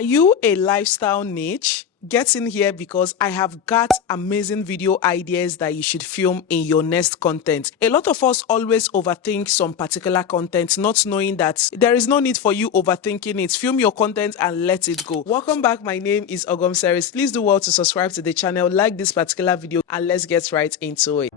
Are you a lifestyle niche? Get in here because I have got amazing video ideas that you should film in your next content. A lot of us always overthink some particular content, not knowing that there is no need for you overthinking it. Film your content and let it go. Welcome back. My name is OGOM'S. Please do well to subscribe to the channel, like this particular video, and let's get right into it.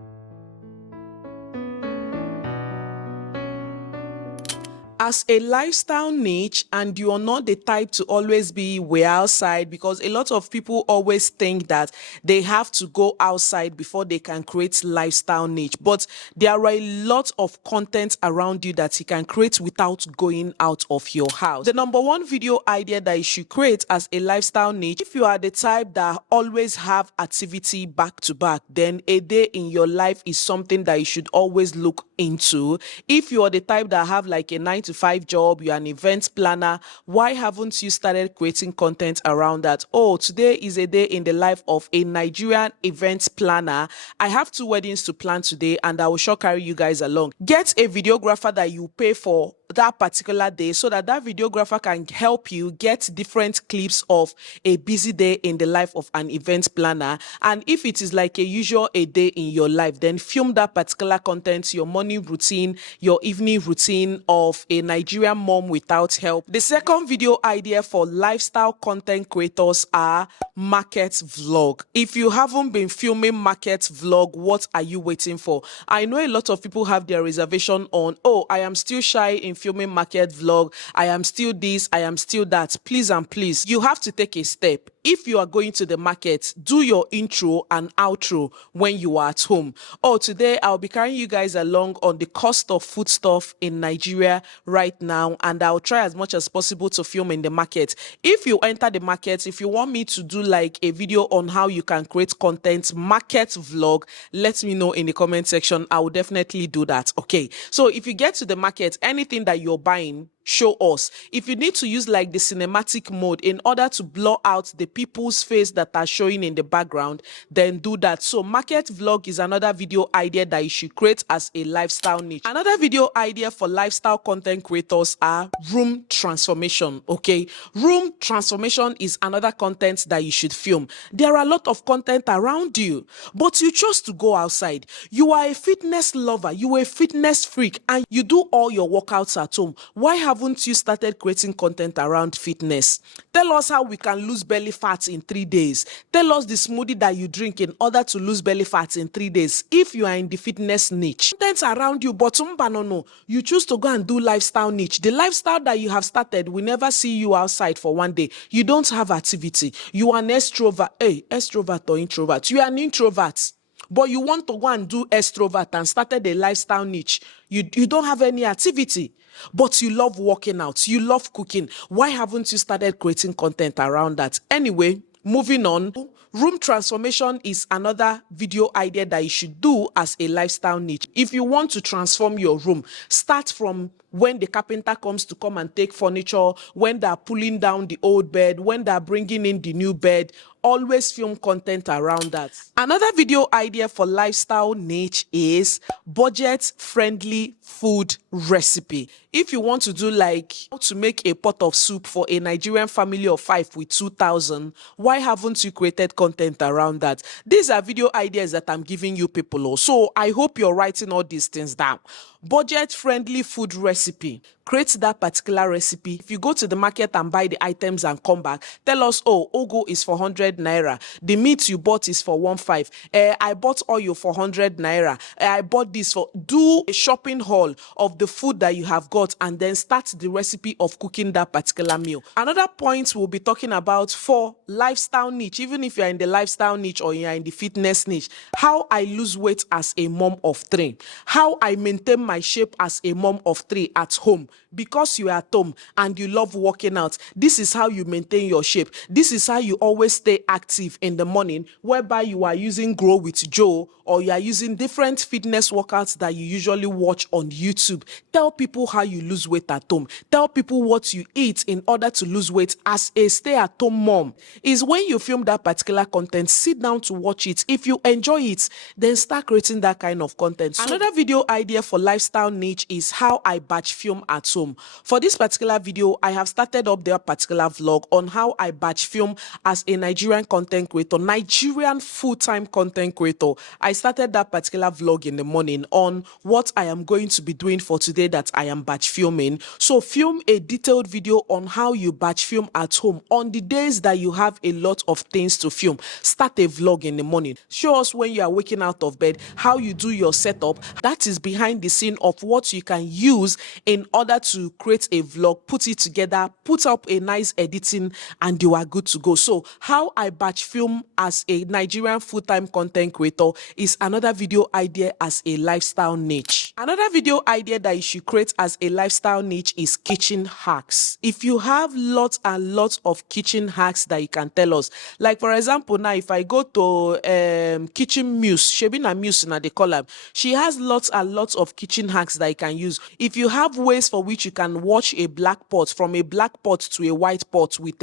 As a lifestyle niche, and you're not the type to always be way outside, because a lot of people always think that they have to go outside before they can create lifestyle niche. But there are a lot of content around you that you can create without going out of your house. The number one video idea that you should create as a lifestyle niche, if you are the type that always have activity back to back, then a day in your life is something that you should always look into. If you are the type that have like a 9-to-5 job, you're an event planner, why haven't you started creating content around that? Oh, today is a day in the life of a Nigerian event planner. I have 2 weddings to plan today and I will sure carry you guys along. Get a videographer that you pay for that particular day so that videographer can help you get different clips of a busy day in the life of an event planner. And if it is like a usual a day in your life, then film that particular content, your morning routine, your evening routine of a Nigerian mom without help. The second video idea for lifestyle content creators are market vlog. If you haven't been filming market vlog, what are you waiting for? I know a lot of people have their reservation on, oh, I am still shy in filming market vlog, I am still this, I am still that. Please and please, you have to take a step. If you are going to the market, do your intro and outro when you are at home. Oh, today I'll be carrying you guys along on the cost of foodstuff in Nigeria right now, and I'll try as much as possible to film in the market. If you enter the market, if you want me to do like a video on how you can create content, market vlog, let me know in the comment section. I will definitely do that. Okay, so if you get to the market, anything that you're buying, show us. If you need to use like the cinematic mode in order to blur out the people's face that are showing in the background, then do that. So market vlog is another video idea that you should create as a lifestyle niche. Another video idea for lifestyle content creators are room transformation. Okay, room transformation is another content that you should film. There are a lot of content around you, but you chose to go outside. You are a fitness lover, you are a fitness freak, and you do all your workouts at home. Why haven't you started creating content around fitness? Tell us how we can lose belly fat in 3 days. Tell us the smoothie that you drink in order to lose belly fat in 3 days. If you are in the fitness niche, content around you, but no, you choose to go and do lifestyle niche. The lifestyle that you have started will never see you outside for 1 day. You don't have activity. You are an extrovert. Hey, extrovert or introvert? You are an introvert, but you want to go and do extrovert and started a lifestyle niche. You don't have any activity, but you love working out, you love cooking. Why haven't you started creating content around that? Anyway, moving on. Room transformation is another video idea that you should do as a lifestyle niche. If you want to transform your room, start from when the carpenter comes to come and take furniture, when they're pulling down the old bed, when they're bringing in the new bed. Always film content around that. Another video idea for lifestyle niche is budget-friendly food recipe. If you want to do like how to make a pot of soup for a Nigerian family of 5 with 2,000, why haven't you created content around that? These are video ideas that I'm giving you people. So I hope you're writing all these things down. Budget-friendly food recipe. Create that particular recipe. If you go to the market and buy the items and come back, tell us, oh, Ogo is for 100 naira. The meat you bought is for 15. I bought oil for 100 naira. I bought this for. Do a shopping haul of the food that you have got and then start the recipe of cooking that particular meal. Another point we'll be talking about for lifestyle niche, even if you're in the lifestyle niche or you're in the fitness niche, how I lose weight as a mom of 3, how I maintain my shape as a mom of 3 at home. Because you are at home and you love working out, this is how you maintain your shape. This is how you always stay active in the morning, whereby you are using Grow with Joe or you are using different fitness workouts that you usually watch on YouTube. Tell people how you lose weight at home. Tell people what you eat in order to lose weight as a stay-at-home mom. Is when you film that particular content, sit down to watch it. If you enjoy it, then start creating that kind of content. Another video idea for lifestyle niche is how I batch film at at home. For this particular video, I have started up their particular vlog on how I batch film as a Nigerian content creator, Nigerian full-time content creator. I started that particular vlog in the morning on what I am going to be doing for today that I am batch filming. So film a detailed video on how you batch film at home on the days that you have a lot of things to film. Start a vlog in the morning. Show us when you are waking out of bed, how you do your setup. That is behind the scene of what you can use in order to create a vlog, put it together, put up a nice editing, and you are good to go. So how I batch film as a Nigerian full-time content creator is another video idea as a lifestyle niche. Another video idea that you should create as a lifestyle niche is kitchen hacks. If you have lots and lots of kitchen hacks that you can tell us, like for example, now if I go to Kitchen Muse, Shebina Muse na they call her, she has lots and lots of kitchen hacks that you can use. If you have ways for which you can wash a black pot from a black pot to a white pot with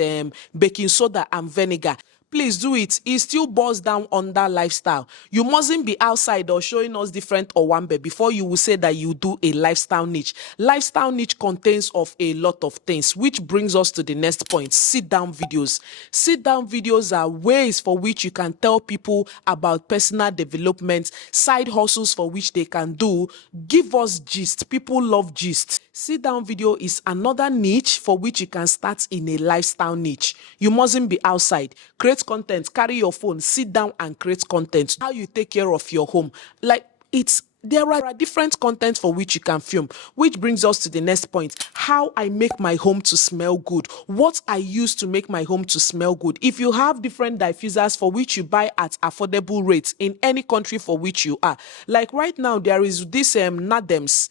baking soda and vinegar, please do it. It still boils down on that lifestyle. You mustn't be outside or showing us different owambe before you will say that you do a lifestyle niche. Lifestyle niche contains of a lot of things, which brings us to the next point: sit down videos. Sit down videos are ways for which you can tell people about personal development, side hustles for which they can do. Give us gist. People love gist. Sit down video is another niche for which you can start in a lifestyle niche. You mustn't be outside. Create content, carry your phone, sit down and create content. How you take care of your home. There are different content for which you can film, which brings us to the next point: how I make my home to smell good. What I use to make my home to smell good. If you have different diffusers for which you buy at affordable rates in any country for which you are, like right now there is this Nadems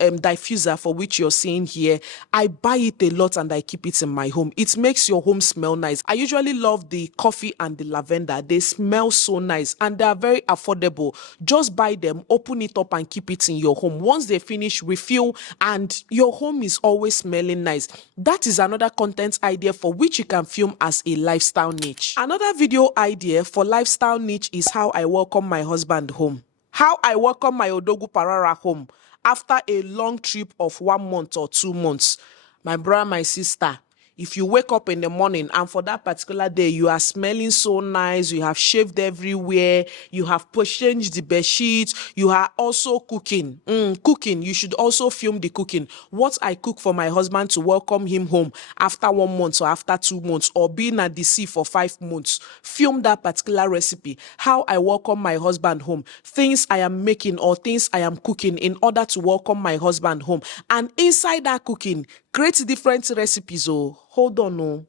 diffuser for which you're seeing here. I buy it a lot and I keep it in my home. It makes your home smell nice. I usually love the coffee and the lavender. They smell so nice and they are very affordable. Just buy them, open it up and keep it in your home. Once they finish, refill, and your home is always smelling nice. That is another content idea for which you can film as a lifestyle niche. Another video idea for lifestyle niche is how I welcome my husband home. How I welcome my Odogu Parara home after a long trip of 1 month or 2 months. My brother, my sister, if you wake up in the morning and for that particular day you are smelling so nice, you have shaved everywhere, you have changed the bed sheets, you are also cooking. Cooking, you should also film the cooking. What I cook for my husband to welcome him home after 1 month or after 2 months, or being at the sea for 5 months. Film that particular recipe. How I welcome my husband home. Things I am making or things I am cooking in order to welcome my husband home. And inside that cooking, create different recipes. Hold on.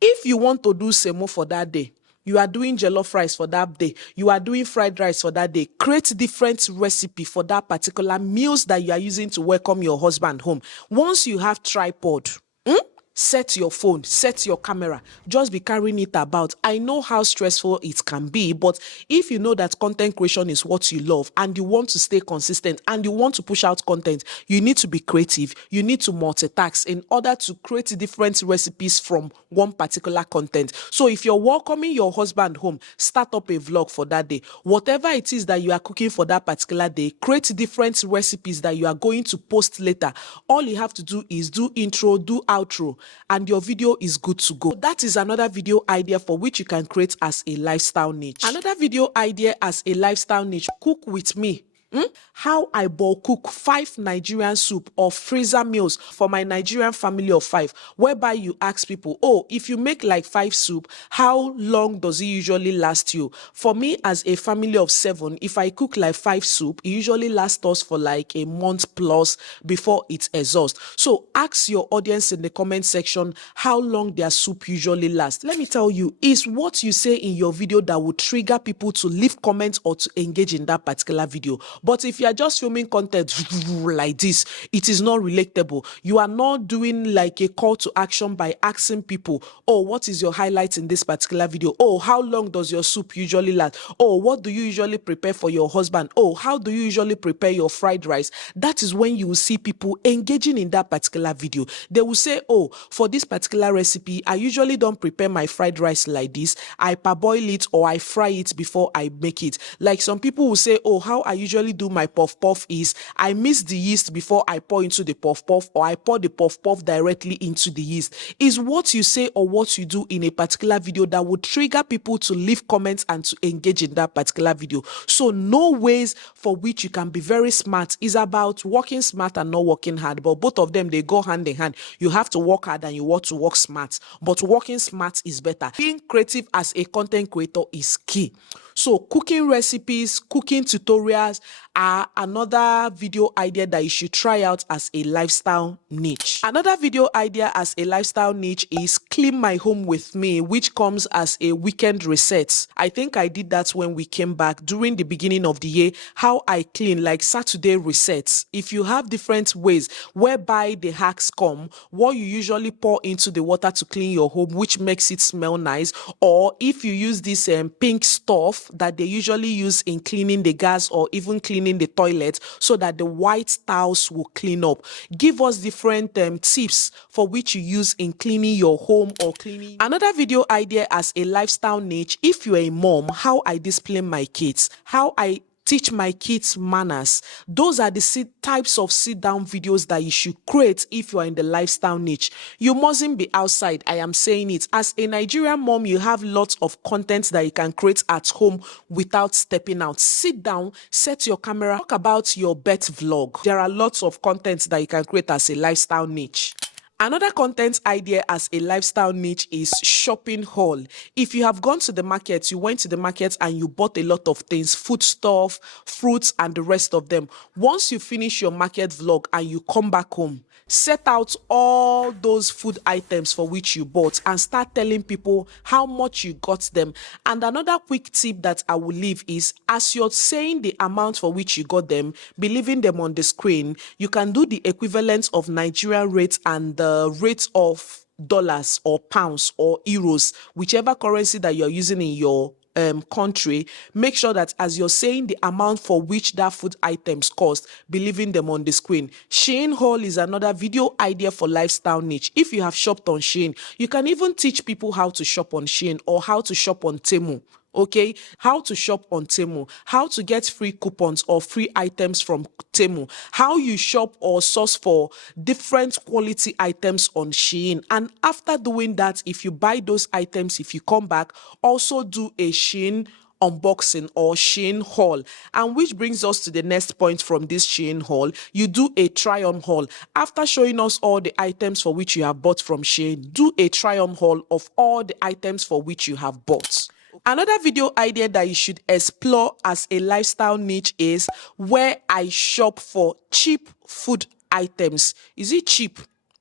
If you want to do semo for that day, you are doing jollof rice for that day, you are doing fried rice for that day, create different recipe for that particular meals that you are using to welcome your husband home. Once you have tripod, set your phone, set your camera, just be carrying it about. I know how stressful it can be, but if you know that content creation is what you love and you want to stay consistent and you want to push out content, you need to be creative. You need to multitask in order to create different recipes from one particular content. So if you're welcoming your husband home, start up a vlog for that day. Whatever it is that you are cooking for that particular day, create different recipes that you are going to post later. All you have to do is do intro, do outro, and your video is good to go. That is another video idea for which you can create as a lifestyle niche. Another video idea as a lifestyle niche: cook with me. How I boil cook 5 Nigerian soup or freezer meals for my Nigerian family of 5, whereby you ask people, oh, if you make like 5 soup, how long does it usually last you? For me, as a family of 7, if I cook like 5 soup, it usually lasts us for like a month plus before it exhausts. So ask your audience in the comment section how long their soup usually lasts. Let me tell you, it's what you say in your video that will trigger people to leave comments or to engage in that particular video. But if you are just filming content like this, it is not relatable. You are not doing like a call to action by asking people, oh, what is your highlight in this particular video? Oh, how long does your soup usually last? Oh, what do you usually prepare for your husband? Oh, how do you usually prepare your fried rice? That is when you will see people engaging in that particular video. They will say, oh, for this particular recipe, I usually don't prepare my fried rice like this. I parboil it or I fry it before I make it. Like some people will say, oh, how I usually usually do my puff puff is I mix the yeast before I pour into the puff puff, or I pour the puff puff directly into the yeast. Is what you say or what you do in a particular video that would trigger people to leave comments and to engage in that particular video. So know ways for which you can be very smart. Is about working smart and not working hard, but both of them, they go hand in hand. You have to work hard and you want to work smart, but working smart is better. Being creative as a content creator is key. So cooking recipes, cooking tutorials are another video idea that you should try out as a lifestyle niche. Another video idea as a lifestyle niche is clean my home with me, which comes as a weekend reset. I think I did that when we came back during the beginning of the year, how I clean, like Saturday resets. If you have different ways whereby the hacks come, what you usually pour into the water to clean your home, which makes it smell nice, or if you use this pink stuff that they usually use in cleaning the gas or even cleaning the toilet so that the white tiles will clean up. Give us different tips for which you use in cleaning your home or cleaning. Another video idea as a lifestyle niche, if you're a mom, how I discipline my kids, how I teach my kids manners. Those are the types of sit-down videos that you should create if you are in the lifestyle niche. You mustn't be outside. I am saying it. As a Nigerian mom, you have lots of content that you can create at home without stepping out. Sit down, set your camera, talk about your birth vlog. There are lots of content that you can create as a lifestyle niche. Another content idea as a lifestyle niche is shopping haul. If you have gone to the market, you went to the market and you bought a lot of things, food stuff, fruits, and the rest of them. Once you finish your market vlog and you come back home, set out all those food items for which you bought and start telling people how much you got them. And another quick tip that I will leave is, as you're saying the amount for which you got them, be leaving them on the screen, you can do the equivalent of Nigerian rates and the rate of dollars or pounds or euros, whichever currency that you're using in your country. Make sure that as you're saying the amount for which that food items cost, be leaving them on the screen. Shein haul is another video idea for lifestyle niche. If you have shopped on Shein, you can even teach people how to shop on Shein or how to shop on Temu. Okay, how to shop on Temu, how to get free coupons or free items from Temu, how you shop or source for different quality items on Shein. And after doing that, if you buy those items, if you come back, also do a Shein unboxing or Shein haul. And which brings us to the next point from this Shein haul. You do a try on haul. After showing us all the items for which you have bought from Shein, do a try on haul of all the items for which you have bought. Another video idea that you should explore as a lifestyle niche is where I shop for cheap food items. Is it cheap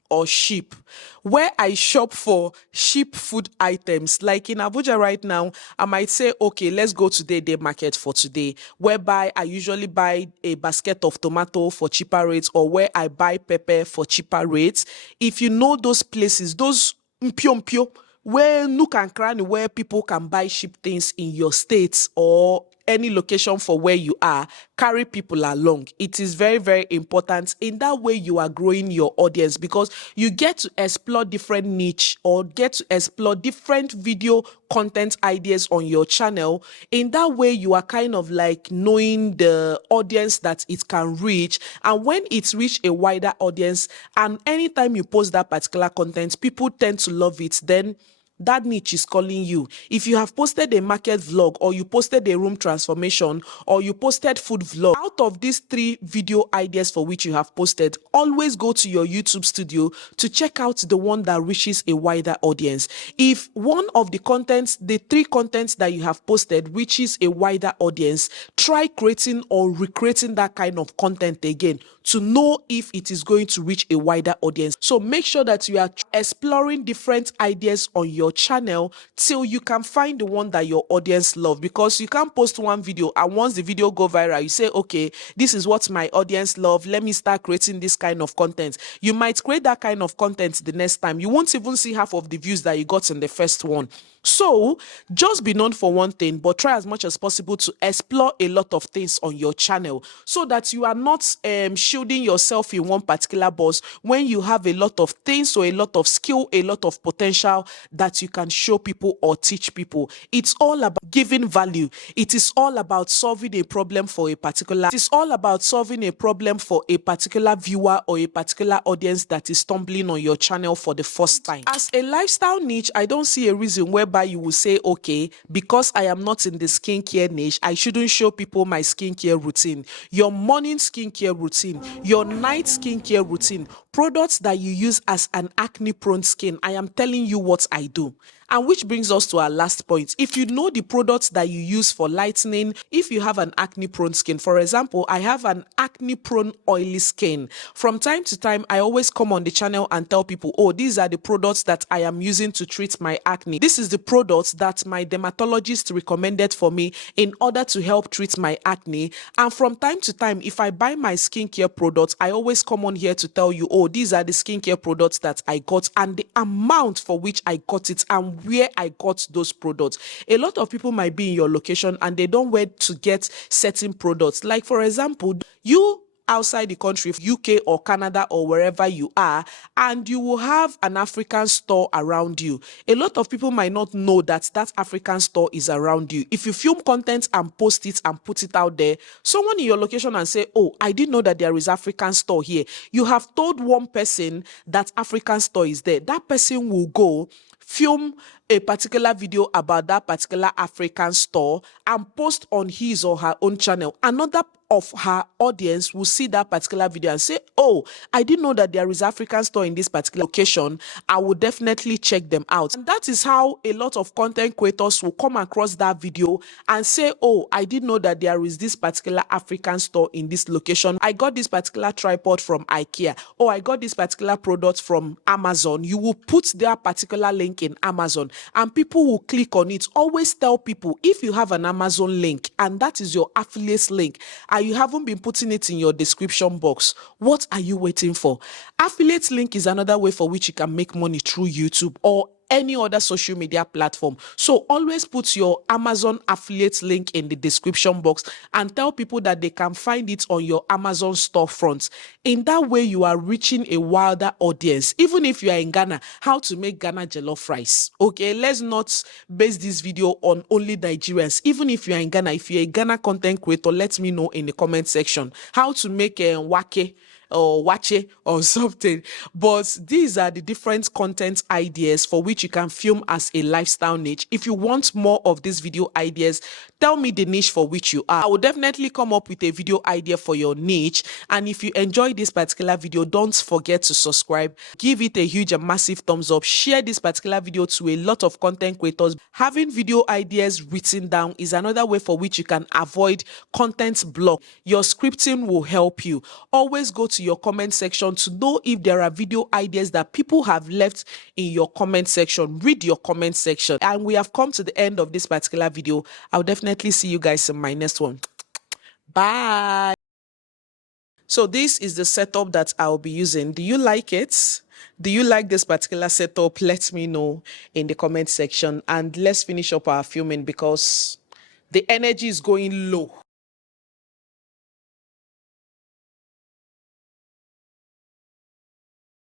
or sheep? Where I shop for cheap food items. Like in Abuja right now, I might say, okay, let's go to the day market for today, whereby I usually buy a basket of tomato for cheaper rates, or where I buy pepper for cheaper rates. If you know those places, those mpio, where nook and cranny, where people can buy cheap things in your states or any location for where you are, carry people along. It is very, very important. In that way, you are growing your audience because you get to explore different niche or get to explore different video content ideas on your channel. In that way, you are kind of like knowing the audience that it can reach. And when it's reached a wider audience, and anytime you post that particular content, people tend to love it, then that niche is calling you. If you have posted a market vlog, or you posted a room transformation, or you posted food vlog, out of these 3 video ideas for which you have posted, always go to your YouTube studio to check out the one that reaches a wider audience. If one of the contents, the 3 contents that you have posted reaches a wider audience, try creating or recreating that kind of content again to know if it is going to reach a wider audience. So make sure that you are exploring different ideas on your channel till you can find the one that your audience love, because you can't post one video and once the video go viral, you say, okay, this is what my audience love, let me start creating this kind of content. You might create that kind of content the next time. You won't even see half of the views that you got in the first one. So just be known for one thing, but try as much as possible to explore a lot of things on your channel so that you are not shielding yourself in one particular box when you have a lot of things or a lot of skill, a lot of potential that you can show people or teach people. It's all about giving value. It is all about solving a problem for a particular, it is all about solving a problem for a particular viewer or a particular audience that is stumbling on your channel for the first time. As a lifestyle niche, I don't see a reason whereby you will say, okay, because I am not in the skincare niche, I shouldn't show people my skincare routine. Your morning skincare routine, your night skincare routine, products that you use as an acne prone skin. I am telling you what I do. And which brings us to our last point. If you know the products that you use for lightening, if you have an acne prone skin, for example, I have an acne prone oily skin. From time to time, I always come on the channel and tell people, oh, these are the products that I am using to treat my acne. This is the products that my dermatologist recommended for me in order to help treat my acne. And from time to time, if I buy my skincare products, I always come on here to tell you, oh, these are the skincare products that I got and the amount for which I got it and where I got those products. A lot of people might be in your location and they don't know where to get certain products. Like, for example, you outside the country, UK or Canada or wherever you are, and you will have an African store around you. A lot of people might not know that that African store is around you. If you film content and post it and put it out there, someone in your location and say, oh, I didn't know that there is African store here. You have told one person that African store is there. That person will go film a particular video about that particular African store and post on his or her own channel. Another of her audience will see that particular video and say, oh, I didn't know that there is African store in this particular location. I will definitely check them out. And that is how a lot of content creators will come across that video and say, oh, I didn't know that there is this particular African store in this location. I got this particular tripod from IKEA. Oh, I got this particular product from Amazon. You will put their particular link in Amazon and people will click on it. Always tell people, if you have an Amazon link and that is your affiliate link and you haven't been putting it in your description box, what are you waiting for? Affiliate link is another way for which you can make money through YouTube or any other social media platform. So always put your Amazon affiliate link in the description box and tell people that they can find it on your Amazon storefront. In that way, you are reaching a wider audience. Even if you are in Ghana, how to make Ghana jollof rice. Okay, let's not base this video on only Nigerians. Even if you are in Ghana, if you're a Ghana content creator, let me know in the comment section how to make a wake or wache or something. But these are the different content ideas for which you can film as a lifestyle niche. If you want more of these video ideas, tell me the niche for which you are. I will definitely come up with a video idea for your niche. And if you enjoy this particular video, don't forget to subscribe, give it a huge and massive thumbs up, share this particular video to a lot of content creators. Having video ideas written down is another way for which you can avoid content block. Your scripting will help you. Always go to your comment section to know if there are video ideas that people have left in your comment section. Read your comment section. And we have come to the end of this particular video. I'll definitely see you guys in my next one. Bye. So this is the setup that I'll be using. Do you like it? Do you like this particular setup? Let me know in the comment section and let's finish up our filming because the energy is going low.